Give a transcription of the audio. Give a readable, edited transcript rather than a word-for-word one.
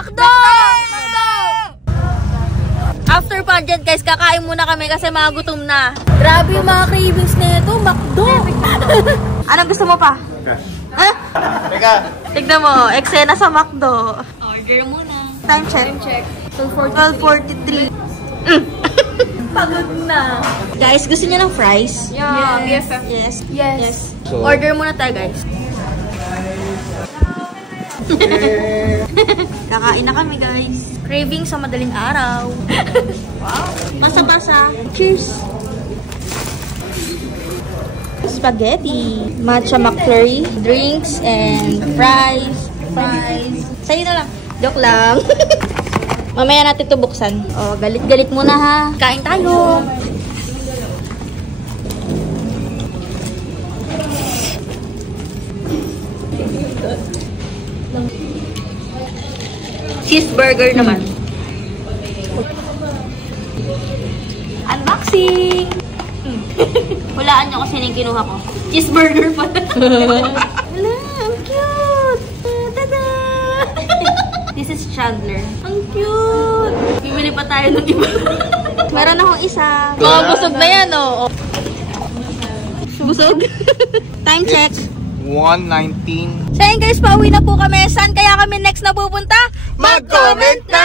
McDo! McDo! After pageant guys, kakain muna kami kasi magutom na. Grabe yung mga cravings na ito, McDo! Anong gusto mo pa? Ha? Teka. Tignan mo, eksena sa McDo. Order muna. Time check. 12:43. Pagod na. Guys, gusto niyo ng fries? Yeah, BFF. Yes. Order muna tayo guys. Kakain na kami guys. Craving sa madaling araw. Wow. Basa-basa. Cheers. Spaghetti. Matcha McFlurry. Drinks and fries. Sa'yo na lang. Joke lang. Mamaya natin ito buksan. Oh, galit-galit muna ha. Kain tayo. Cheeseburger naman. Unboxing! Hulaan nyo kasi yung kinuha ko. Cheeseburger pa. Wala, ang cute! Tada! This is Chandler. Ang cute! Bibili pa tayo ng iba. Meron akong isa. Mga busog na yan, oh. Busog? Time check. 1:19. So yun guys, pauwi na po kami. Saan kaya kami next na pupunta? Mag-comment na!